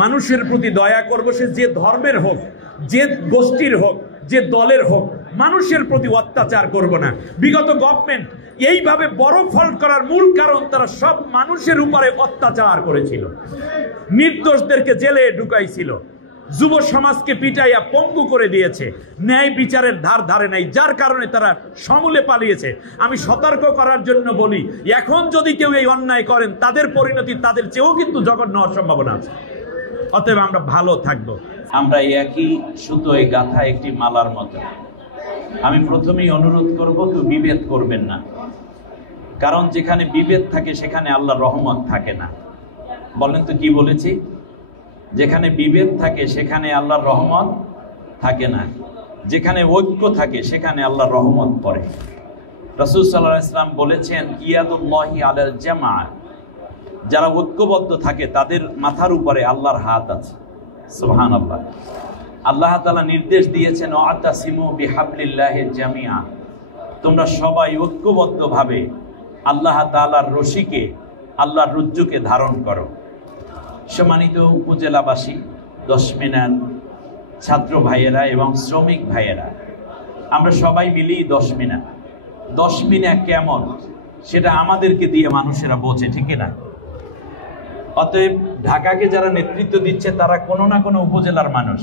মানুষের প্রতি দয়া করব, সে যে ধর্মের হোক, যে গোষ্ঠীর হোক, যে দলের হোক, মানুষের প্রতি অত্যাচার করব না। বিগত গভর্নমেন্ট এইভাবে বড় ফল্ট করার মূল কারণ তারা সব মানুষের উপরে অত্যাচার করেছিল, নির্দোষদেরকে জেলে ঢুকাইছিল, যুব সমাজকে পিটাইয়া পঙ্গু করে দিয়েছে, ন্যায় বিচারের ধার ধারে নাই, যার কারণে তারা সমূলে পালিয়েছে। আমি সতর্ক করার জন্য বলি, এখন যদি কেউ এই অন্যায় করেন তাদের পরিণতি তাদের চেয়েও কিন্তু জঘন্য হওয়ার সম্ভাবনা আছে। অতএব আমরা ভালো থাকবো। আমরা একই সুতোয় গাঁথা একটি মালার মতো। আমি প্রথমেই অনুরোধ করব, কেউ বিভেদ করবেন না, কারণ যেখানে বিভেদ থাকে সেখানে আল্লাহর রহমত থাকে না। বলেন তো কি বলেছি? যেখানে বিভেদ থাকে সেখানে আল্লাহর রহমত থাকে না, যেখানে ঐক্য থাকে সেখানে আল্লাহর রহমত পড়ে। রাসূল সাল্লাল্লাহু আলাইহি ওয়াসাল্লাম বলেছেন, ইয়াদুল্লাহি আলাল জামা, যারা ঐক্যবদ্ধ থাকে তাদের মাথার উপরে আল্লাহর হাত আছে। সুবহানাল্লাহ। আল্লাহ তাআলা নির্দেশ দিয়েছেন, ওয়াতাসিমু বিহাবলিল্লাহি জামিআ, তোমরা সবাই ঐক্যবদ্ধভাবে আল্লাহ তাআলার রশিকে, আল্লাহর রজ্জুকে ধারণ করো। সম্মানিত উপজেলাবাসী, দশমিনার ছাত্র ভাইয়েরা এবং শ্রমিক ভাইয়েরা, আমরা সবাই মিলি দশমিনা। দশমিনা কেমন সেটা আমাদেরকে দিয়ে মানুষেরা বোঝে, ঠিক না? অতএব ঢাকাকে যারা নেতৃত্ব দিচ্ছে তারা কোনো না কোনো উপজেলার মানুষ,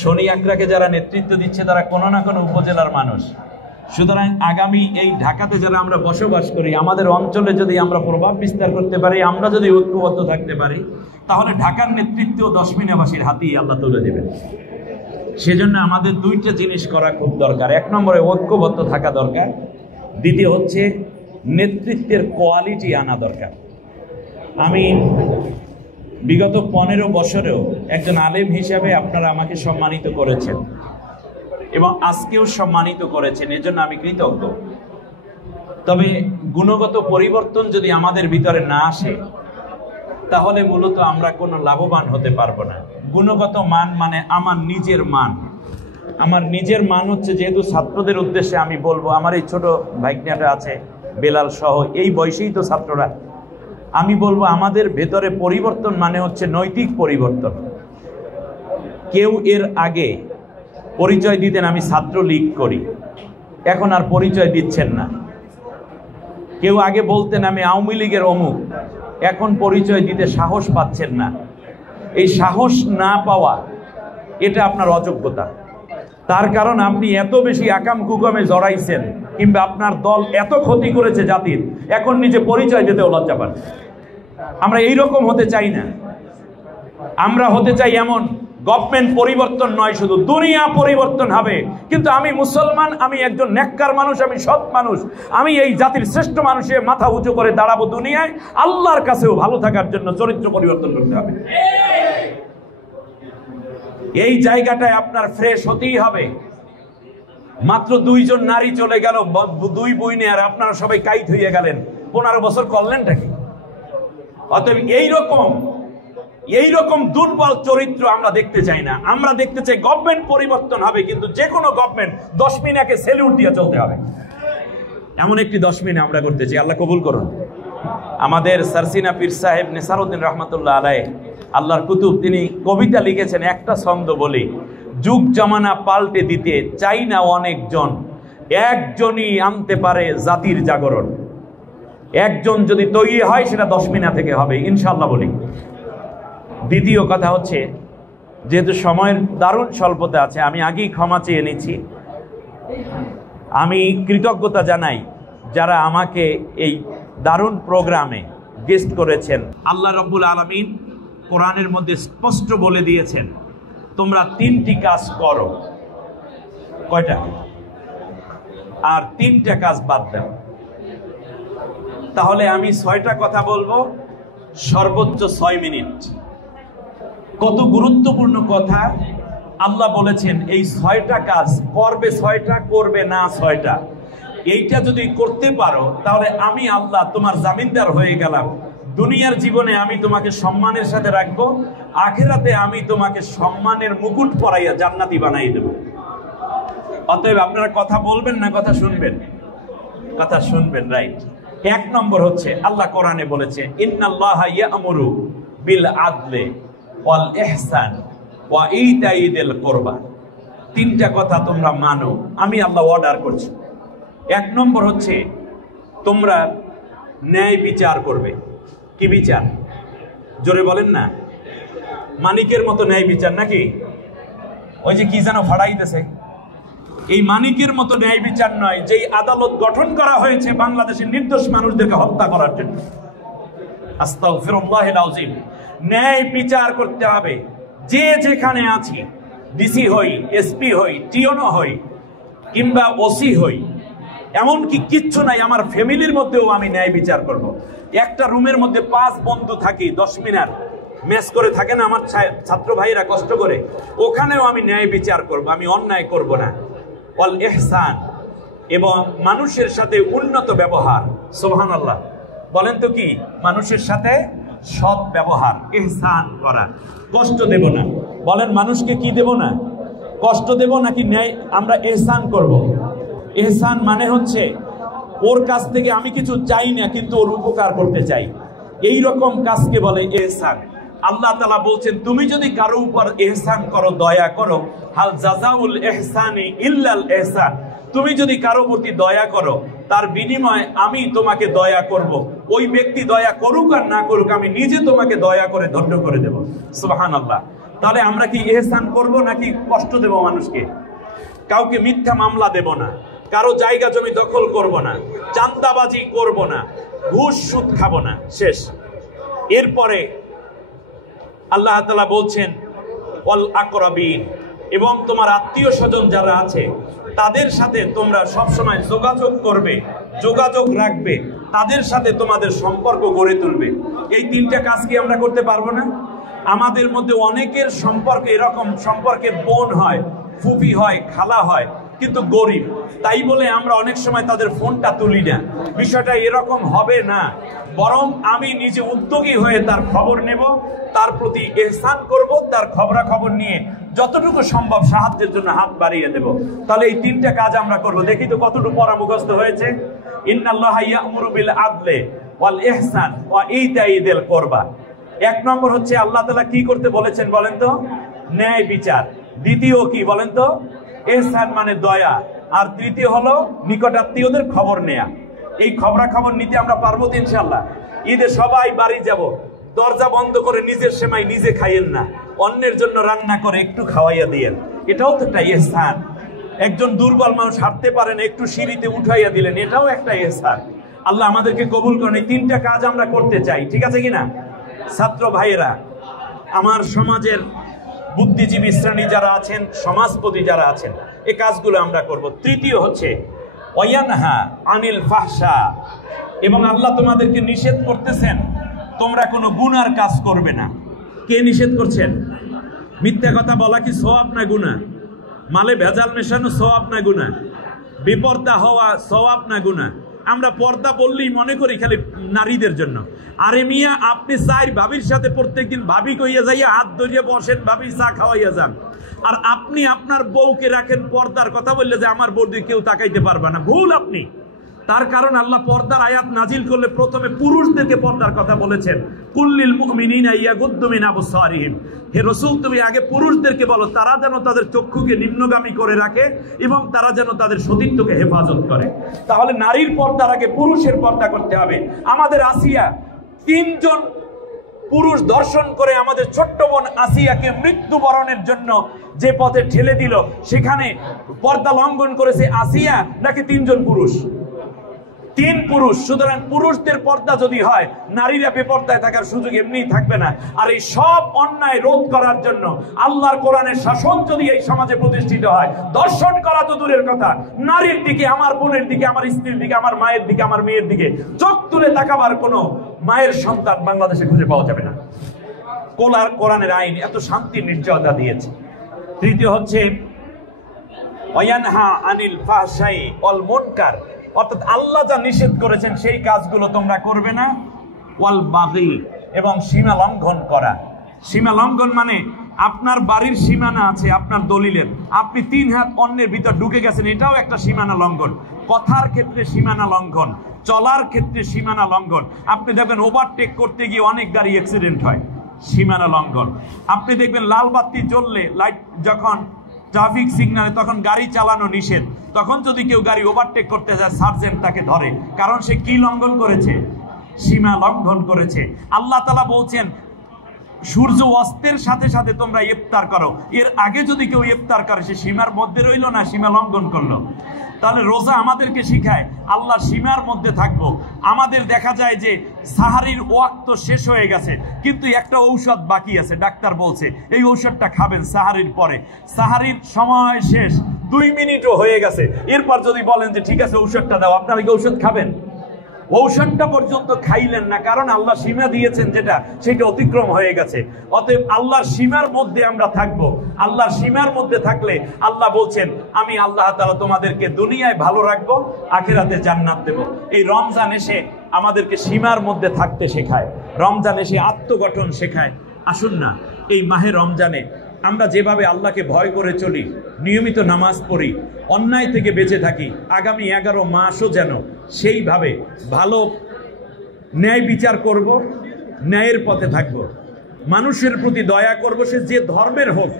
শনি আকরাকে যারা নেতৃত্ব দিচ্ছে তারা কোনো না কোনো উপজেলার মানুষ। সুতরাং আগামী এই ঢাকাতে যারা আমরা বসবাস করি, আমাদের অঞ্চলে যদি আমরা প্রভাব বিস্তার করতে পারি, আমরা যদি ঐক্যবদ্ধ থাকতে পারি, তাহলে ঢাকার নেতৃত্ব দশমিনাবাসীর হাতেই আল্লাহ তুলে দেবেন। সেজন্য আমাদের দুইটা জিনিস করা খুব দরকার। এক নম্বরে ঐক্যবদ্ধ থাকা দরকার, দ্বিতীয় হচ্ছে নেতৃত্বের কোয়ালিটি আনা দরকার। আমি বিগত 15 বছরেও একজন আলেম হিসাবে আপনারা আমাকে সম্মানিত করেছেন এবং আজকেও সম্মানিত করেছেন, এজন্য আমি কৃতজ্ঞ। তবে গুণগত পরিবর্তন যদি আমাদের ভিতরে না আসে, তাহলে মূলত আমরা কোনো লাভবান হতে পারবো না। গুণগত মান মানে আমার নিজের মান। আমার নিজের মান হচ্ছে, যেহেতু ছাত্রদের উদ্দেশ্যে আমি বলবো, আমার এই ছোট ভাইকনাটা আছে বেলাল সহ, এই বয়সেই তো ছাত্ররা, আমি বলবো আমাদের ভেতরে পরিবর্তন মানে হচ্ছে নৈতিক পরিবর্তন। কেউ এর আগে পরিচয় দিতেন আমি ছাত্রলীগ করি, এখন আর পরিচয় দিচ্ছেন না। কেউ আগে বলতেন আমি আওয়ামী লীগের অমুক, এখন পরিচয় দিতে সাহস পাচ্ছেন না। এই সাহস না পাওয়া এটা আপনার অযোগ্যতা। তার কারণ আপনি এত বেশি আকাম কুকামে জড়াইছেন, কিংবা আপনার দল এত ক্ষতি করেছে জাতির, এখন নিজে পরিচয় দিতেও লজ্জা পান। আমরা এইরকম হতে চাই না। আমরা হতে চাই এমন গভর্নমেন্ট পরিবর্তন নয়, শুধু দুনিয়া পরিবর্তন হবে। কিন্তু আমি মুসলমান, আমি একজন নেককার মানুষ, আমি সৎ মানুষ, আমি এই জাতির শ্রেষ্ঠ মানুষের মাথা উঁচু করে দাঁড়াবো দুনিয়ায়। আল্লাহর কাছেও ভালো থাকার জন্য চরিত্র পরিবর্তন করতে হবে। এই জায়গাটায় আপনার ফ্রেশ হতেই হবে। মাত্র 2 জন নারী চলে গেল, 2 বইনে, আর আপনারা সবাই কাইট হয়ে গেলেন। 15 বছর করলেনটা কি? অতএব এইরকম দুর্বল চরিত্র আমরা দেখতে চাই না। আমরা দেখতে চাই গভর্নমেন্ট পরিবর্তন হবে, কিন্তু যে কোনো গভর্নমেন্ট দশমিনাকে সেলিউট দিয়ে চলতে হবে। এমন একটি দশমিনা আমরা করতে চাই। আল্লাহ কবুল করুন। আমাদের সারসিনা পীর সাহেব নেসারউদ্দিন রহমতুল্লাহ আলাইহ, আল্লাহর কুতুব, তিনি কবিতা লিখেছেন, একটা ছন্দ বলি, যুগ জামানা পাল্টে দিতে চাই না অনেকজন, একজনই আনতে পারে জাতির জাগরণ। একজন যদি তৈরি হয় সেটা দশমিনা থেকে হবে ইনশাআল্লাহ বলি। দ্বিতীয় কথা হচ্ছে, যেহেতু সময়ের দারুণ স্বল্পতা আছে, আমি আগেই ক্ষমা চেয়ে নিচ্ছি। আমি কৃতজ্ঞতা জানাই যারা আমাকে এই দারুণ প্রোগ্রামে গেস্ট করেছেন। আল্লাহ রাব্বুল আলামিন কোরআনের মধ্যে স্পষ্ট বলে দিয়েছেন, তোমরা 3টি কাজ করো। কয়টা? আর 3টা কাজ বাদ দাও। তাহলে আমি 6টা কথা বলবো, সর্বোচ্চ 6 মিনিট। কত গুরুত্বপূর্ণ কথা। আল্লাহ বলেছেন এই 6টা কাজ করবে, 6টা করবে না 6টা। এইটা যদি করতে পারো তাহলে আমি আল্লাহ তোমার জামিনদার হয়ে গেলাম। দুনিয়ার জীবনে আমি তোমাকে সম্মানের সাথে রাখবো, আখিরাতে আমি তোমাকে সম্মানের মুকুট পরাইয়া জান্নাতি বানাই দেব। অতএব আপনারা কথা বলবেন না কথা শুনবেন? কথা শুনবেন, রাইট। 1 নম্বর হচ্ছে, আল্লাহ কোরআনে বলেছে, ইন্নাল্লাহা ইয়া'মুরু বিল আদলি ওয়াল ইহসান ওয়া ইতাই যিল কুরবা। তিনটা কথা তোমরা মানো, আমি আল্লাহ অর্ডার করছি। এক নম্বর হচ্ছে তোমরা ন্যায় বিচার করবে। কি বিচার? জোরে বলেন না। মানিকের মতো ন্যায় বিচার নাকি? ওই যে কি যেন ফাড়াইতেছে, এই মানিকের মতো ন্যায় বিচার নয়, যেই আদালত গঠন করা হয়েছে বাংলাদেশের নির্দোষ মানুষদেরকে হত্যা করার জন্য। আস্তাগফিরুল্লাহিল আযীম। ন্যায় বিচার করতে হবে। যে যেখানে আছি, ডিসি হই, এসপি হই, টিওনো হই, কিংবা ওসি হই, এমনকি কিচ্ছু নাই, আমার ফ্যামিলির মধ্যেও আমি ন্যায় বিচার করব। একটা রুমের মধ্যে 5 বন্ধু থাকি, 10 মিনিট মেস করে থাকে না আমার ছাত্র ভাইরা কষ্ট করে, ওখানেও আমি ন্যায় বিচার করব, আমি অন্যায় করব না। ওয়াল ইহসান, এবং মানুষের সাথে উন্নত ব্যবহার। সুবহানাল্লাহ, বলেন তো কি? মানুষের সাথে সৎ ব্যবহার, ইহসান করা। কষ্ট দেব না। বলেন, মানুষকে কি দেব না? কষ্ট দেব নাকি ন্যায় আমরা ইহসান করব? ইহসান মানে হচ্ছে ওর কাছ থেকে আমি কিছু চাই না, কিন্তু ওর উপকার করতে চাই। এই রকম কাজকে বলে ইহসান। আল্লাহ তাআলা বলছেন, তুমি যদি কারো উপর ইহসান করো, দয়া করো, হাল জাযাউল ইহসানি ইল্লাল ইহসান। তুমি যদি কারো প্রতি দয়া করো, তার বিনিময়ে আমি তোমাকে দয়া করব। ওই ব্যক্তি দয়া করুক আর না করুক, আমি নিজে তোমাকে দয়া করে ধন্য করে দেব। সুবহানাল্লাহ। তাহলে আমরা কি ইহসান করব নাকি কষ্ট দেব মানুষকে? কাউকে মিথ্যা মামলা দেব না, কারো জায়গা জমি দখল করব না, চাঁদাবাজি করব না, ঘুষ সুদ খাবো না। শেষ। এরপরে আল্লাহ তাআলা বলছেন ওয়াল আকরাবিন, এবং তোমার আত্মীয় স্বজন যারা আছে তাদের সাথে তোমরা সবসময় যোগাযোগ করবে, যোগাযোগ রাখবে, তাদের সাথে তোমাদের সম্পর্ক গড়ে তুলবে। এই তিনটা কাজ কি আমরা করতে পারবো না? আমাদের মধ্যে অনেকের সম্পর্ক এরকম, সম্পর্কের বোন হয়, ফুফি হয়, খালা হয়, কিন্তু গরিব, তাই বলে আমরা অনেক সময় তাদের ফোনটা তুলি না। বিষয়টা এরকম হবে না, বরং আমি নিজে উদ্যোগী হয়ে তার খবর নেব, তার প্রতি ইহসান করব, তার খবরাখবর নিয়ে যতটুকু সম্ভব সাহায্যের জন্য হাত বাড়িয়ে দেব। তাহলে এই তিনটা কাজ আমরা করব। দেখি তো কতটুকু পড়া মুখস্থ হয়েছে। ইন্নাল্লাহা ইয়া'মুরু বিল আদলি ওয়াল ইহসান ওয়া ইতাই যিল কুরবা। এক নম্বর হচ্ছে আল্লাহ তাআলা কি করতে বলেছেন বলেন তো? ন্যায় বিচার। দ্বিতীয় কি বলেন তো? ইহসান মানে দয়া। আর তৃতীয় হলো নিকটাত্মীয়দের খবর নেয়া। এই খবরাখবর নিতে আমরা পারবো তো ইনশাআল্লাহ? ঈদে সবাই বাড়ি যাব, দরজা বন্ধ করে নিজের সেমাই নিজে খাইয়েন না, অন্যের জন্য রান্না করে একটু খাওয়াইয়া দিয়েন। এটাও তো একটা ইহসান। একজন দুর্বল মানুষ হাঁটতে পারে না, একটু সিঁড়িতে উঠাইয়া দিলেন, এটাও একটা ইহসান। আল্লাহ আমাদেরকে কবুল করেন। এই তিনটা কাজ আমরা করতে চাই, ঠিক আছে কিনা? ছাত্র ভাইয়েরা, আমার সমাজের বুদ্ধিজীবী শ্রেণী যারা আছেন, সমাজপতি যারা আছেন, এই কাজগুলো আমরা করব। তৃতীয় হচ্ছে ওয়ায়ানহা আনিল ফাহশা, এবং আল্লাহ তোমাদেরকে নিষেধ করতেছেন তোমরা কোনো গুনার কাজ করবে না। কে নিষেধ করছেন? মিথ্যা কথা বলা কি সওয়াব না গুনাহ? মালে ভেজাল মেশানো সওয়াব না গুনাহ? বিপর্দা হওয়া সওয়াব না গুনাহ? আমরা পর্দা বললেই মনে করি খালি নারীদের জন্য। আরে মিয়া, আপনি চাই ভাবির সাথে প্রত্যেকদিন ভাবি কইয়া যাইয়া হাত ধরিয়ে বসেন, ভাবি চা খাওয়াইয়া যান, আর আপনি আপনার বউকে রাখেন পর্দার কথা বললে যে আমার বউর দিকে কেউ তাকাইতে পারবে না। ভুল আপনি। তার কারণ আল্লাহ পর্দার আয়াত নাজিল করলে প্রথমে পুরুষদেরকে পর্দার কথা বলেছেন। কুল্লিল মুমিনিনা ইয়াগুদ্দু মিন আবসারিহিম। হে রাসূল, তুমি আগে পুরুষদেরকে বলো তারা যেন তাদের চক্ষুকে নিম্নগামী করে রাখে এবং তারা যেন তাদের সতীত্বকে হেফাজত করে। তাহলে নারীর পর্দার আগে পুরুষের পর্দা করতে হবে। আমাদের আসিয়া 3 জন পুরুষ দর্শন করে আমাদের ছোট্ট বোন আসিয়াকে মৃত্যুবরণের জন্য যে পথে ঠেলে দিল, সেখানে পর্দা লঙ্ঘন করেছে আসিয়া নাকি 3 জন পুরুষ? 3 পুরুষ। সুতরাং পুরুষদের পর্দা যদি হয়, নারীরা বেপর্দায় থাকার সুযোগ এমনিই থাকবে না। আর এই সব অন্যায় রোধ করার জন্য আল্লাহর কোরআনের শাসন যদি এই সমাজে প্রতিষ্ঠিত হয়, দর্শন করা তো দূরের কথা, নারীর দিকে, আমার বোনের দিকে, আমার স্ত্রীর দিকে, আমার মায়ের দিকে, আমার মেয়ের দিকে চোখ তুলে তাকাবার কোনো মায়ের সন্তান বাংলাদেশে খুঁজে পাওয়া যাবে না। কোরআনের আইন এত শান্তির নিশ্চয়তা দিয়েছে। তৃতীয় হচ্ছে ওয়ায়ানহা আনিল ফাহশাই ওয়াল মুনকার, অর্থাৎ আল্লাহ যা নিষেধ করেছেন সেই কাজগুলো তোমরা করবে না। ওয়াল বাগি, এবং সীমা লঙ্ঘন করা। সীমা লঙ্ঘন মানে আপনার বাড়ির সীমানা আছে, আপনার দলিলের, আপনি 3 হাত অন্যের ভিতর ঢুকে গেছেন, এটাও একটা সীমানা লঙ্ঘন। কথার ক্ষেত্রে সীমানা লঙ্ঘন, চলার ক্ষেত্রে সীমানা লঙ্ঘন। আপনি দেখবেন ওভারটেক করতে গিয়ে অনেক গাড়ি অ্যাক্সিডেন্ট হয়, সীমানা লঙ্ঘন। আপনি দেখবেন লাল বাতি জ্বললে, লাইট যখন ট্রাফিক সিগন্যালে, তখন গাড়ি চালানো নিষেধ। তখন যদি কেউ গাড়ি ওভারটেক করতে যায়, সার্জেন্ট তাকে ধরে, কারণ সে কি লঙ্ঘন করেছে? সীমা লঙ্ঘন করেছে। আল্লাহ তাআলা বলছেন সূর্য অস্তের সাথে সাথে তোমরা ইফতার করো। এর আগে যদি কেউ ইফতার করে, সে সীমার মধ্যে রইল না, সীমা লঙ্ঘন করলো। তাহলে রোজা আমাদেরকে শিখায় আল্লাহর সীমার মধ্যে থাকবো। আমাদের দেখা যায় যে সাহারির ওয়াক্ত শেষ হয়ে গেছে, কিন্তু একটা ঔষধ বাকি আছে। ডাক্তার বলছে এই ঔষধটা খাবেন সাহারির পরে। সাহারির সময় শেষ, 2 মিনিটও হয়ে গেছে। এরপর যদি বলেন যে ঠিক আছে ঔষধটা দাও, আপনারা কি ঔষধ খাবেন? ঔষধটা পর্যন্ত খাইলেন না, কারণ আল্লাহ সীমা দিয়েছেন যেটা, সেটা অতিক্রম হয়ে গেছে। অতএব আল্লাহর সীমার মধ্যে আমরা থাকবো। আল্লাহর সীমার মধ্যে থাকলে আল্লাহ বলছেন আমি আল্লাহ তাআলা তোমাদেরকে দুনিয়ায় ভালো রাখবো, আখিরাতে জান্নাত দেব। এই রমজান এসে আমাদেরকে সীমার মধ্যে থাকতে শেখায়, রমজান এসে আত্মগঠন শেখায়। আসুন না এই মাহে রমজানে আমরা যেভাবে আল্লাহকে ভয় করে চলি, নিয়মিত নামাজ পড়ি, অন্যায় থেকে বেঁচে থাকি, আগামী 11 মাসও যেন সেইভাবে ভালো ন্যায় বিচার করব, ন্যায়ের পথে থাকব, মানুষের প্রতি দয়া করব। সে যে ধর্মের হোক,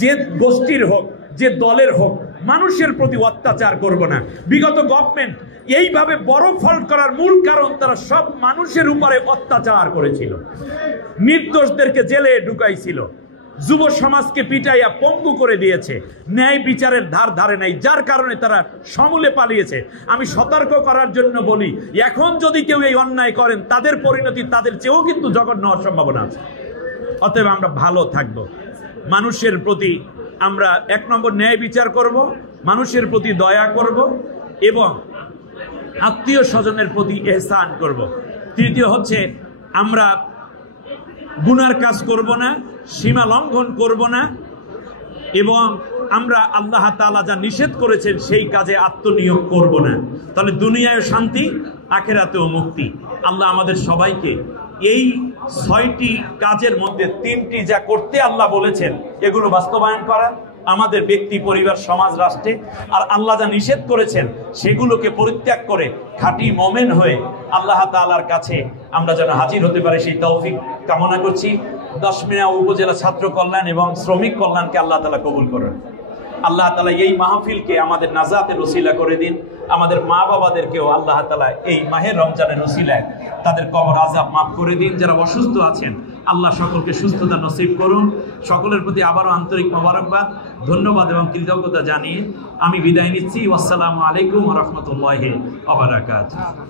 যে গোষ্ঠীর হোক, যে দলের হোক, মানুষের প্রতি অত্যাচার করব না। বিগত গভর্নমেন্ট এইভাবে বড় ফল্ট করার মূল কারণ তারা সব মানুষের উপরে অত্যাচার করেছিল, নির্দোষদেরকে জেলে ঢুকাইছিল, যুব সমাজকে পিটাইয়া পঙ্গু করে দিয়েছে, ন্যায় বিচারের ধার ধারে নাই, যার কারণে তারা সমূলে পালিয়েছে। আমি সতর্ক করার জন্য বলি, এখন যদি কেউ এই অন্যায় করেন, তাদের পরিণতি তাদের চেয়েও কিন্তু জঘন্য হওয়ার সম্ভাবনা আছে। অতএব আমরা ভালো থাকব, মানুষের প্রতি আমরা 1 নম্বর ন্যায় বিচার করব, মানুষের প্রতি দয়া করব এবং আত্মীয় স্বজনের প্রতি ইহসান করব। তৃতীয় হচ্ছে আমরা গুনার কাজ করব না, সীমা লঙ্ঘন করব না, এবং আমরা আল্লাহ তাআলা যা নিষেধ করেছেন সেই কাজে আত্মনিয়োগ করব না। তাহলে দুনিয়ায় শান্তি, আখিরাতেও মুক্তি। আল্লাহ আমাদের সবাইকে এই 6টি কাজের মধ্যে 3টি যা করতে আল্লাহ বলেছেন এগুলো বাস্তবায়ন করা, আমাদের ব্যক্তি, পরিবার, সমাজ, রাষ্ট্রে। আর আল্লাহ যা নিষেধ করেছেন সেগুলোকে পরিত্যাগ করে খাঁটি মুমিন হয়ে আল্লাহ তাআলার কাছে আমরা যেন হাজির হতে পারি, সেই তৌফিক কামনা করছি। 10 মিনা উপজেলা ছাত্র কল্যাণ এবং শ্রমিক কল্যাণকে আল্লাহ তাআলা কবুল করেন। আল্লাহ তাআলা এই মাহফিলকে আমাদের নাজাতের ওসিলা করে দিন। আমাদের মা বাবাদেরকেও আল্লাহ তাআলা এই মাহে রমজানের ওসিলায় তাদের কবর আযাব মাফ করে দিন। যারা অসুস্থ আছেন আল্লাহ সকলকে সুস্থতা নসিব করুন। সকলের প্রতি আবারও আন্তরিক মোবারকবাদ, ধন্যবাদ এবং কৃতজ্ঞতা জানিয়ে আমি বিদায় নিচ্ছি। আসসালামু আলাইকুম ওয়া রাহমাতুল্লাহি ওয়া বারাকাতুহু।